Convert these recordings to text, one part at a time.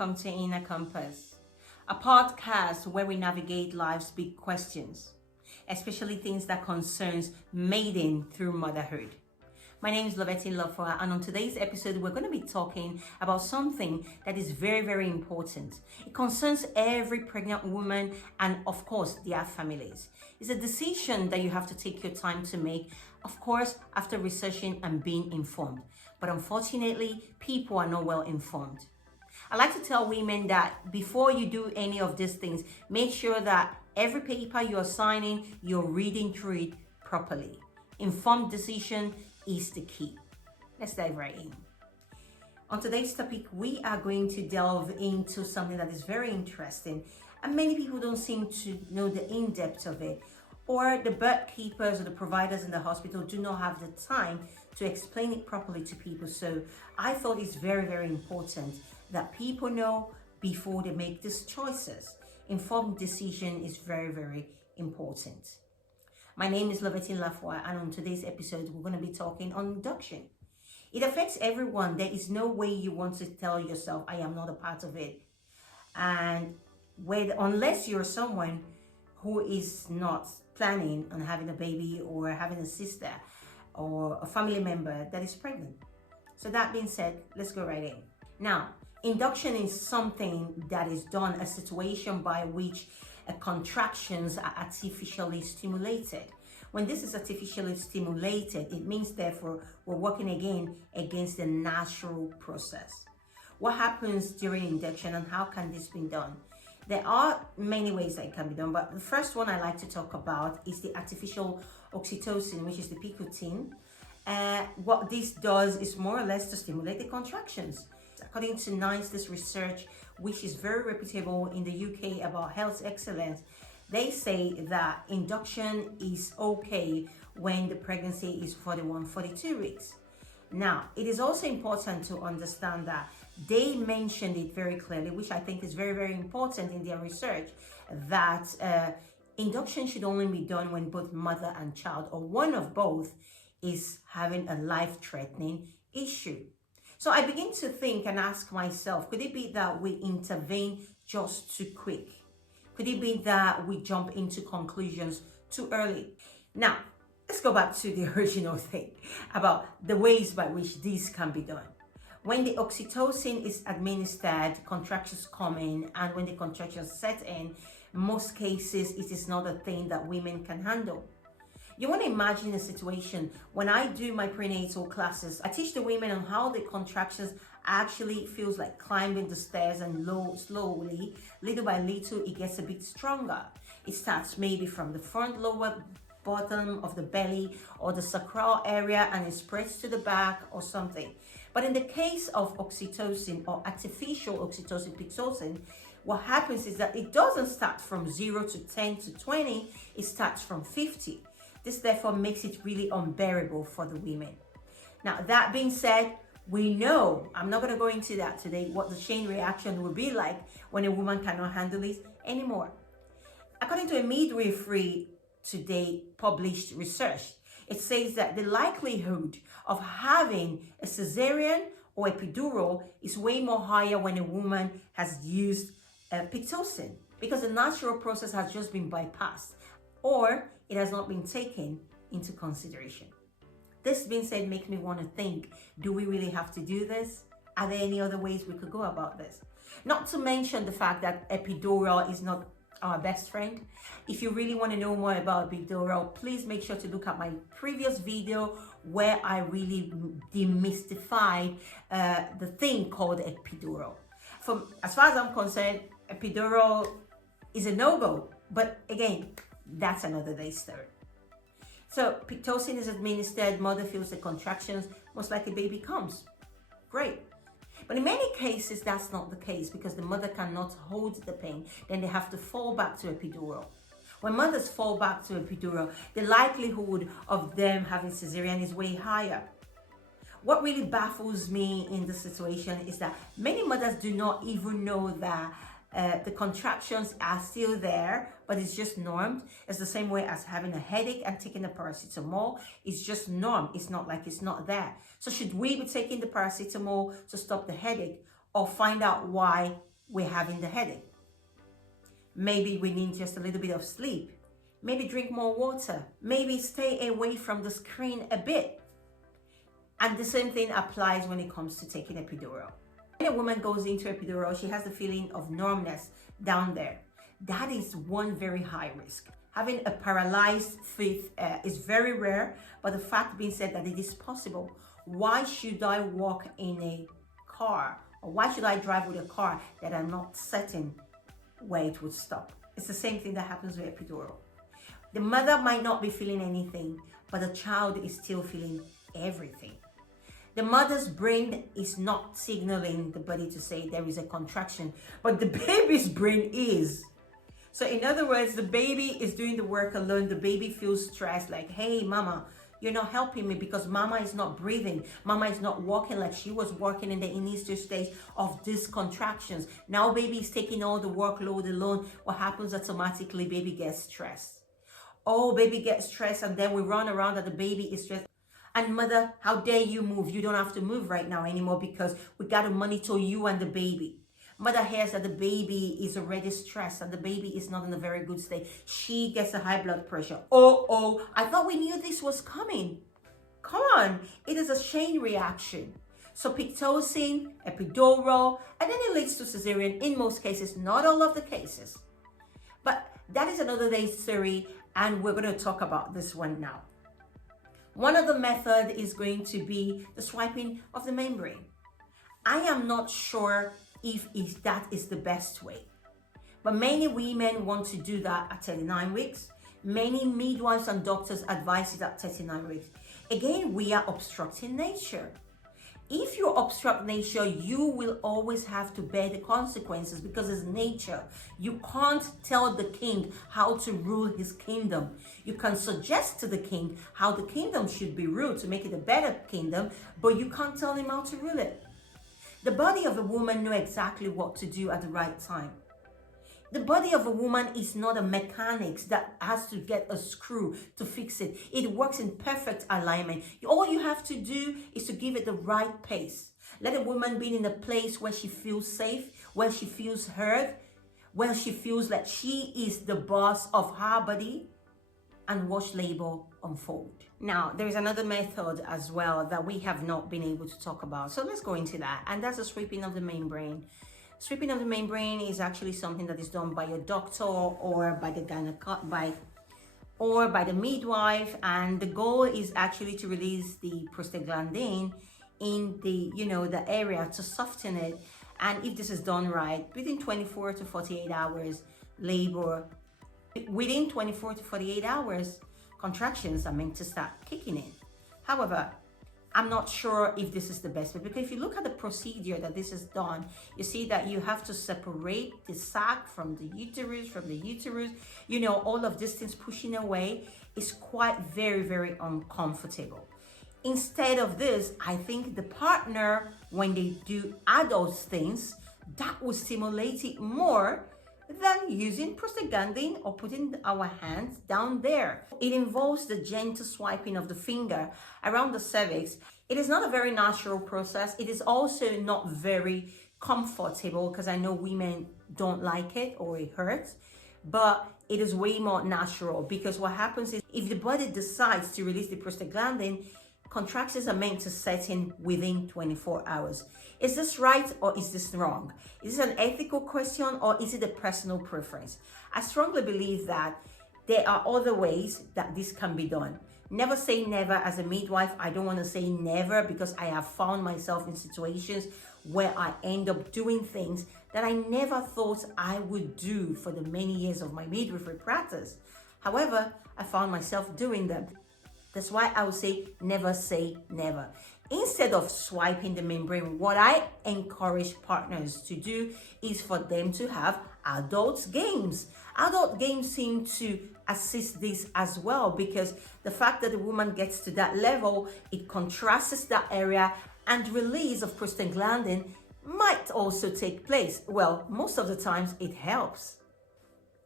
welcome to Inner Compass, a podcast where we navigate life's big questions, especially things that concerns maiden through motherhood. My name is Lovetti Lofua, and on today's episode, we're going to be talking about something that is very, very important. It concerns every pregnant woman and, of course, their families. It's a decision that you have to take your time to make, of course, after researching and being informed. But unfortunately, people are not well informed. I like to tell women that before you do any of these things, make sure that every paper you're signing, you're reading through it properly. Informed decision is the key. Let's dive right in. On today's topic, we are going to delve into something that is very interesting, and many people don't seem to know the in-depth of it, or the birth keepers or the providers in the hospital do not have the time to explain it properly to people. So I thought it's very, very important that people know before they make these choices. Informed decision is very, very important. My name is Lovetti Lafwa, and on today's episode, we're going to be talking on induction. It affects everyone. There is no way you want to tell yourself, I am not a part of it. And unless you're someone who is not planning on having a baby or having a sister or a family member that is pregnant. So that being said, let's go right in. Now, induction is something that is done, a situation by which contractions are artificially stimulated. When this is artificially stimulated, it means therefore we're working again against the natural process. What happens during induction and how can this be done? There are many ways that it can be done, but the first one I like to talk about is the artificial oxytocin, which is the Pitocin. What this does is more or less to stimulate the contractions. According to this research, which is very reputable in the UK about health excellence, they say that induction is okay when the pregnancy is 42 weeks. Now, it is also important to understand that they mentioned it very clearly, which I think is very, very important in their research, that induction should only be done when both mother and child, or one of both, is having a life-threatening issue. So I begin to think and ask myself, could it be that we intervene just too quick? Could it be that we jump into conclusions too early? Now, let's go back to the original thing about the ways by which this can be done. When the oxytocin is administered, contractions come in, and when the contractions set in, most cases it is not a thing that women can handle. You want to imagine a situation when I do my prenatal classes, I teach the women on how the contractions actually feels like climbing the stairs, and slowly, little by little, it gets a bit stronger. It starts maybe from the front lower bottom of the belly or the sacral area, and it spreads to the back or something. But in the case of oxytocin or artificial oxytocin, Pitocin, what happens is that it doesn't start from 0 to 10 to 20, it starts from 50. This therefore makes it really unbearable for the women. Now, that being said, we know, I'm not going to go into that today, what the chain reaction will be like when a woman cannot handle it anymore. According to a midwifery today published research, it says that the likelihood of having a cesarean or epidural is way more higher when a woman has used Pitocin, because the natural process has just been bypassed or it has not been taken into consideration. This being said, makes me want to think, do we really have to do this? Are there any other ways we could go about this? Not to mention the fact that epidural is not our best friend. If you really want to know more about epidural, please make sure to look at my previous video where I really demystified the thing called epidural. As far as I'm concerned, epidural is a no-go, but again, that's another day's story. So Pitocin is administered, mother feels the contractions, most likely baby comes. Great. But in many cases, that's not the case because the mother cannot hold the pain. Then they have to fall back to epidural. When mothers fall back to epidural, the likelihood of them having cesarean is way higher. What really baffles me in this situation is that many mothers do not even know that the contractions are still there, but it's just normed. It's the same way as having a headache and taking a paracetamol. It's just normed. It's not like it's not there. So should we be taking the paracetamol to stop the headache, or find out why we're having the headache. Maybe we need just a little bit of sleep. Maybe drink more water. Maybe stay away from the screen a bit. And the same thing applies when it comes to taking epidural. When a woman goes into epidural, she has the feeling of numbness down there. That is one very high risk. Having a paralyzed feet is very rare, but the fact being said that it is possible. Why should I walk in a car, or why should I drive with a car that I'm not certain where it would stop? It's the same thing that happens with epidural. The mother might not be feeling anything, but the child is still feeling everything. The mother's brain is not signaling the body to say there is a contraction, but the baby's brain is. So in other words, the baby is doing the work alone. The baby feels stressed, like, hey, mama, you're not helping me because mama is not breathing. Mama is not walking like she was walking in the initial stage of these contractions. Now baby is taking all the workload alone. What happens automatically? Baby gets stressed. Oh, baby gets stressed, and then we run around that the baby is stressed. And mother, how dare you move? You don't have to move right now anymore because we got to monitor you and the baby. Mother hears that the baby is already stressed and the baby is not in a very good state. She gets a high blood pressure. Oh, I thought we knew this was coming. Come on, it is a chain reaction. So Pitocin, epidural, and then it leads to cesarean in most cases, not all of the cases. But that is another day's theory, and we're going to talk about this one now. One of the methods is going to be the swiping of the membrane. I am not sure if that is the best way, but many women want to do that at 39 weeks. Many midwives and doctors advise it at 39 weeks. Again, we are obstructing nature. If you obstruct nature, you will always have to bear the consequences because it's nature. You can't tell the king how to rule his kingdom. You can suggest to the king how the kingdom should be ruled to make it a better kingdom, but you can't tell him how to rule it. The body of a woman knows exactly what to do at the right time. The body of a woman is not a mechanics that has to get a screw to fix it. It works in perfect alignment. All you have to do is to give it the right pace. Let a woman be in a place where she feels safe, where she feels heard, where she feels like she is the boss of her body, and watch labor unfold. Now, there is another method as well that we have not been able to talk about. So let's go into that. And that's the sweeping of the membrane. Sweeping of the membrane is actually something that is done by a doctor or by the gynecologist or by the midwife, and the goal is actually to release the prostaglandin in the the area to soften it. And if this is done right, within 24 to 48 hours labor, within 24 to 48 hours contractions are meant to start kicking in. However, I'm not sure if this is the best way, because if you look at the procedure that this is done, you see that you have to separate the sac from the uterus, all of these things pushing away is quite very, very uncomfortable. Instead of this, I think the partner, when they do adult things, that will stimulate it more than using prostaglandin or putting our hands down there. It involves the gentle swiping of the finger around the cervix. It is not a very natural process. It is also not very comfortable because I know women don't like it or it hurts, but it is way more natural because what happens is if the body decides to release the prostaglandin, contractions are meant to set in within 24 hours. Is this right or is this wrong? Is this an ethical question or is it a personal preference? I strongly believe that there are other ways that this can be done. Never say never. As a midwife, I don't want to say never because I have found myself in situations where I end up doing things that I never thought I would do for the many years of my midwifery practice. However, I found myself doing them. That's why I would say never. Instead of swiping the membrane, what I encourage partners to do is for them to have adult games. Adult games seem to assist this as well because the fact that the woman gets to that level, it contrasts that area and release of prostaglandin might also take place. Well, most of the times it helps.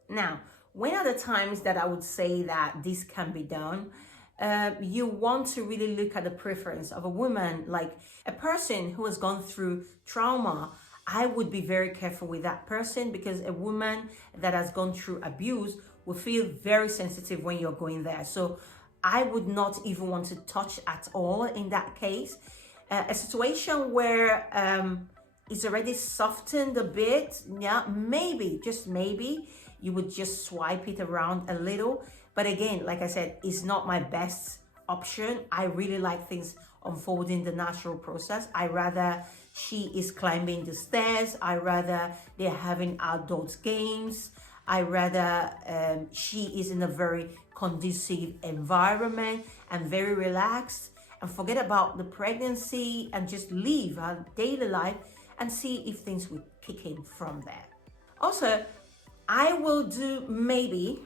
Now, when are the times that I would say that this can be done? You want to really look at the preference of a woman, like a person who has gone through trauma I would be very careful with that person, because a woman that has gone through abuse will feel very sensitive when you're going there. So I would not even want to touch at all in that case. A situation where it's already softened a bit, yeah, maybe, just maybe, you would just swipe it around a little. But again, like I said, it's not my best option. I really like things unfolding the natural process. I rather she is climbing the stairs. I rather they're having outdoors games. I rather she is in a very conducive environment and very relaxed, and forget about the pregnancy and just live her daily life and see if things will kick in from there. Also, I will do maybe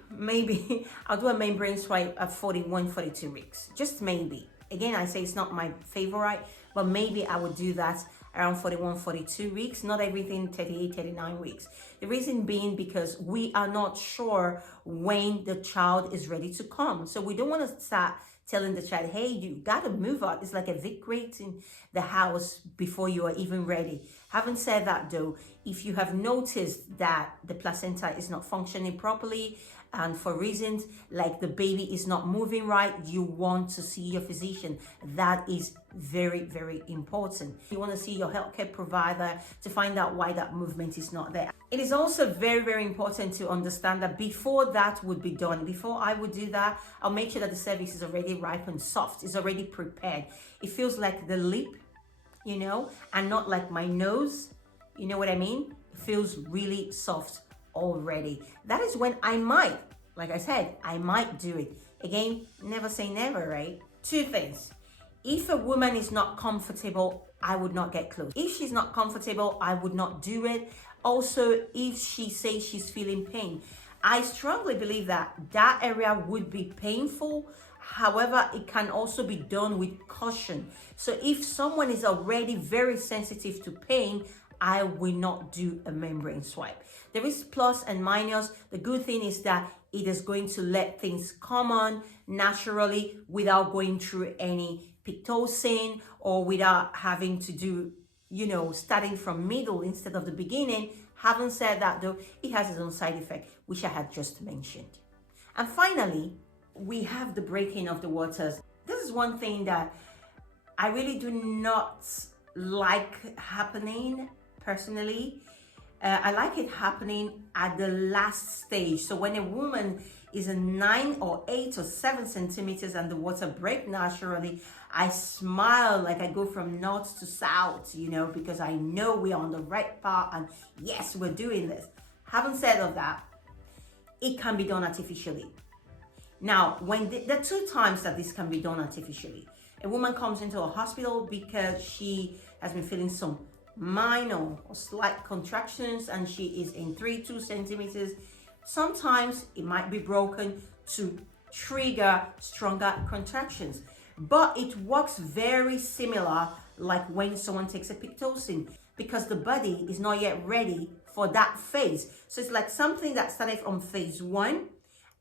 I'll do a membrane swipe at 41, 42 weeks. Just maybe. Again, I say it's not my favorite, but maybe I would do that around 41, 42 weeks, not everything 38, 39 weeks. The reason being because we are not sure when the child is ready to come. So we don't want to start telling the child, hey, you got to move out. It's like evacuating the house before you are even ready. Having said that though, if you have noticed that the placenta is not functioning properly, and for reasons like the baby is not moving right, you want to see your physician. That is very, very important. You want to see your healthcare provider to find out why that movement is not there. It is also very, very important to understand that before that would be done, before I would do that, I'll make sure that the cervix is already ripe and soft, is already prepared. It feels like the lip, you know, and not like my nose. You know what I mean? It feels really soft already. That is when I might, like I said, I might do it. Again, never say never, right? Two things. If a woman is not comfortable, I would not get close. If she's not comfortable, I would not do it. Also, if she says she's feeling pain, I strongly believe that that area would be painful. However, it can also be done with caution. So if someone is already very sensitive to pain, I will not do a membrane swipe. There is plus and minus. The good thing is that it is going to let things come on naturally without going through any Pitocin or without having to do, you know, starting from middle instead of the beginning. Having said that though, it has its own side effect, which I had just mentioned. And finally, we have the breaking of the waters. This is one thing that I really do not like happening personally. I like it happening at the last stage. So when a woman is a 9 or 8 or 7 centimeters and the water break naturally, I smile like I go from north to south, you know, because I know we're on the right path and yes, we're doing this. Having said of that, it can be done artificially. Now, when the two times that this can be done artificially, a woman comes into a hospital because she has been feeling some minor or slight contractions and she is in 2 centimeters. Sometimes it might be broken to trigger stronger contractions, but it works very similar like when someone takes a Pitocin, because the body is not yet ready for that phase. So it's like something that started from phase 1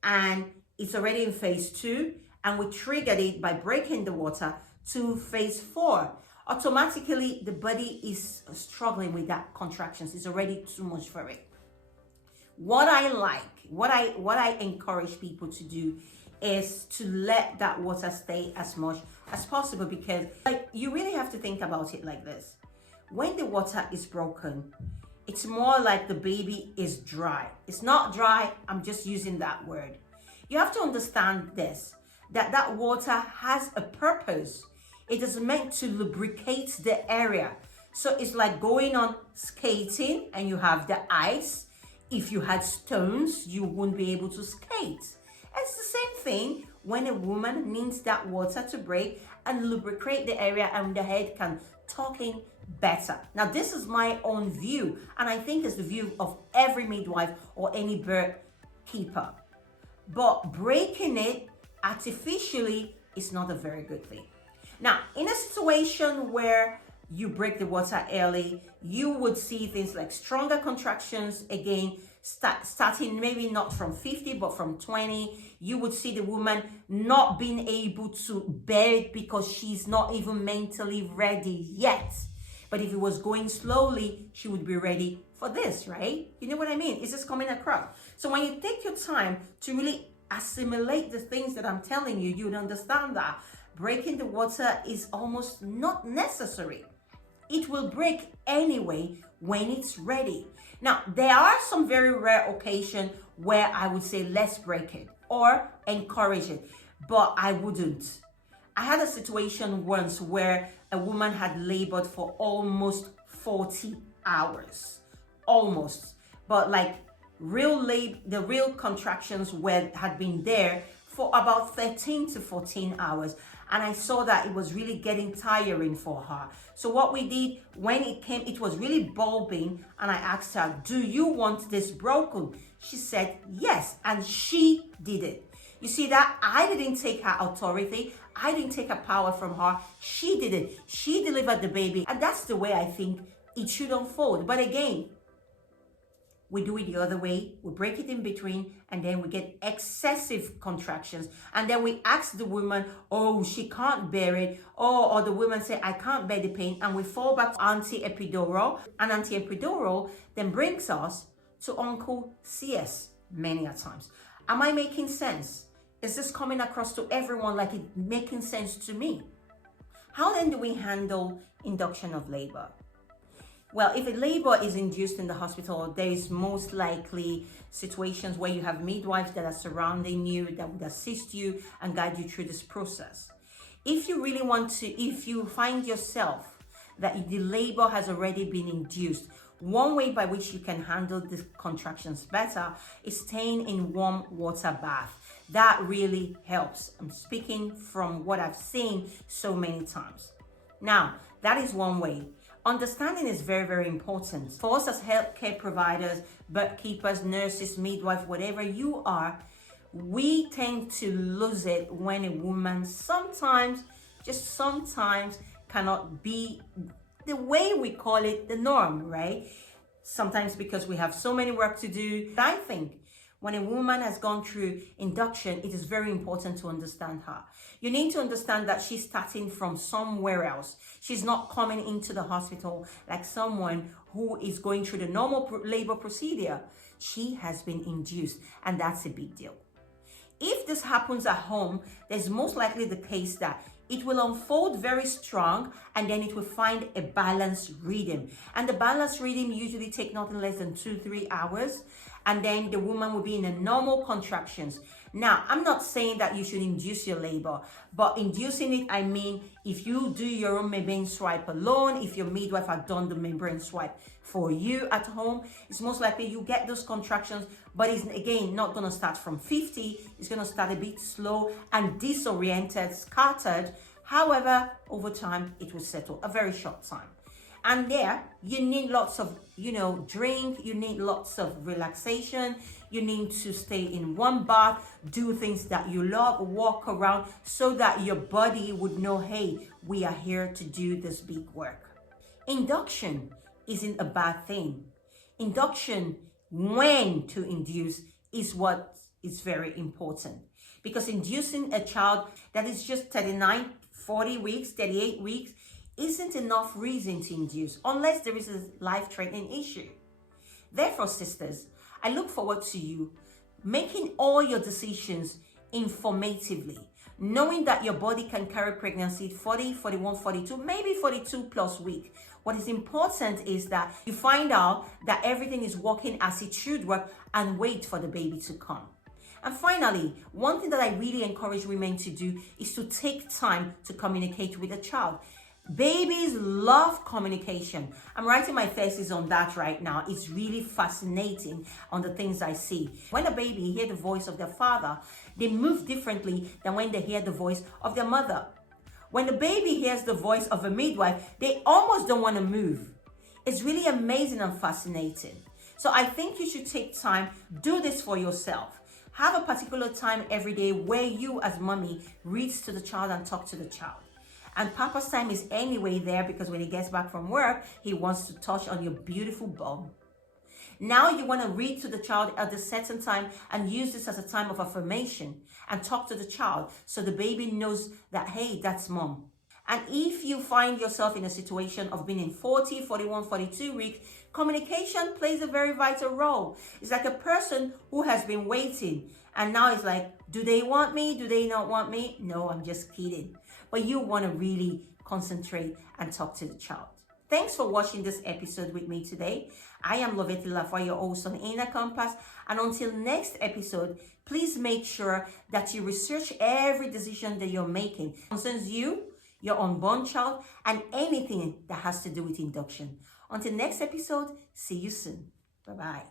and it's already in phase 2, and we triggered it by breaking the water to phase 4. Automatically the body is struggling with that contractions. It's already too much for it. What I like, what I encourage people to do is to let that water stay as much as possible, because like you really have to think about it like this. When the water is broken, it's more like the baby is dry. It's not dry, I'm just using that word. You have to understand this, that water has a purpose. It is meant to lubricate the area. So it's like going on skating and you have the ice. If you had stones, you wouldn't be able to skate. It's the same thing when a woman needs that water to break and lubricate the area and the head can tuck in better. Now, this is my own view, and I think it's the view of every midwife or any birth keeper. But breaking it artificially is not a very good thing. Now, in a situation where you break the water early, you would see things like stronger contractions, again, starting maybe not from 50, but from 20. You would see the woman not being able to bear it because she's not even mentally ready yet. But if it was going slowly, she would be ready for this, right? You know what I mean? Is this coming across? So when you take your time to really assimilate the things that I'm telling you, you'd understand that breaking the water is almost not necessary. It will break anyway when it's ready. Now, there are some very rare occasions where I would say let's break it or encourage it, but I wouldn't. I had a situation once where a woman had labored for almost 40 hours. Almost. But like the real contractions had been there for about 13 to 14 hours. And I saw that it was really getting tiring for her. So what we did when it came, it was really bulbing. And I asked her, do you want this broken? She said yes. And she did it. You see that? I didn't take her authority. I didn't take her power from her. She did it. She delivered the baby. And that's the way I think it should unfold. But again, we do it the other way. We break it in between and then we get excessive contractions. And then we ask the woman, oh, she can't bear it. Or the woman say, I can't bear the pain. And we fall back to anti-epidural. And anti-epidural then brings us to Uncle CS many a times. Am I making sense? Is this coming across to everyone like it making sense to me? How then do we handle induction of labor? Well, if a labor is induced in the hospital, there is most likely situations where you have midwives that are surrounding you, that would assist you and guide you through this process. If you find yourself that the labor has already been induced, one way by which you can handle the contractions better is staying in warm water bath. That really helps. I'm speaking from what I've seen so many times. Now, that is one way. Understanding is very, very important. For us as healthcare providers, birth keepers, nurses, midwives, whatever you are, we tend to lose it when a woman sometimes, just sometimes, cannot be the way we call it the norm, right? Sometimes because we have so many work to do. I think when a woman has gone through induction, it is very important to understand her. You need to understand that she's starting from somewhere else. She's not coming into the hospital like someone who is going through the normal labor procedure. She has been induced, and that's a big deal. If this happens at home, there's most likely the case that it will unfold very strong and then it will find a balanced rhythm. And the balanced rhythm usually take nothing less than 2-3 hours. And then the woman will be in a normal contractions. Now, I'm not saying that you should induce your labor, but inducing it, I mean, if you do your own membrane swipe alone, if your midwife had done the membrane swipe for you at home, it's most likely you get those contractions, but it's again not going to start from 50. It's going to start a bit slow and disoriented, scattered. However, over time, it will settle, a very short time. And there, you need lots of, drink, you need lots of relaxation, you need to stay in one bath, do things that you love, walk around so that your body would know, hey, we are here to do this big work. Induction isn't a bad thing. Induction, when to induce, is what is very important. Because inducing a child that is just 39, 40 weeks, 38 weeks, isn't enough reason to induce unless there is a life-threatening issue. Therefore, sisters, I look forward to you making all your decisions informatively, knowing that your body can carry pregnancy 40, 41, 42, maybe 42 plus week. What is important is that you find out that everything is working as it should work and wait for the baby to come. And finally, one thing that I really encourage women to do is to take time to communicate with the child. Babies love communication. I'm writing my thesis on that right now. It's really fascinating on the things I see. When a baby hears the voice of their father, they move differently than when they hear the voice of their mother. When the baby hears the voice of a midwife, they almost don't want to move. It's really amazing and fascinating. So I think you should take time, do this for yourself. Have a particular time every day where you as mommy reads to the child and talk to the child. And Papa's time is anyway there because when he gets back from work, he wants to touch on your beautiful bum. Now you want to read to the child at a certain time and use this as a time of affirmation and talk to the child so the baby knows that, hey, that's mom. And if you find yourself in a situation of being in 40, 41, 42 weeks, communication plays a very vital role. It's like a person who has been waiting and now it's like, do they want me? Do they not want me? No, I'm just kidding. But you want to really concentrate and talk to the child. Thanks for watching this episode with me today. I am Lovette Lafoy, your host on Inner Compass. And until next episode, please make sure that you research every decision that you're making. It concerns you, your unborn child, and anything that has to do with induction. Until next episode, see you soon. Bye-bye.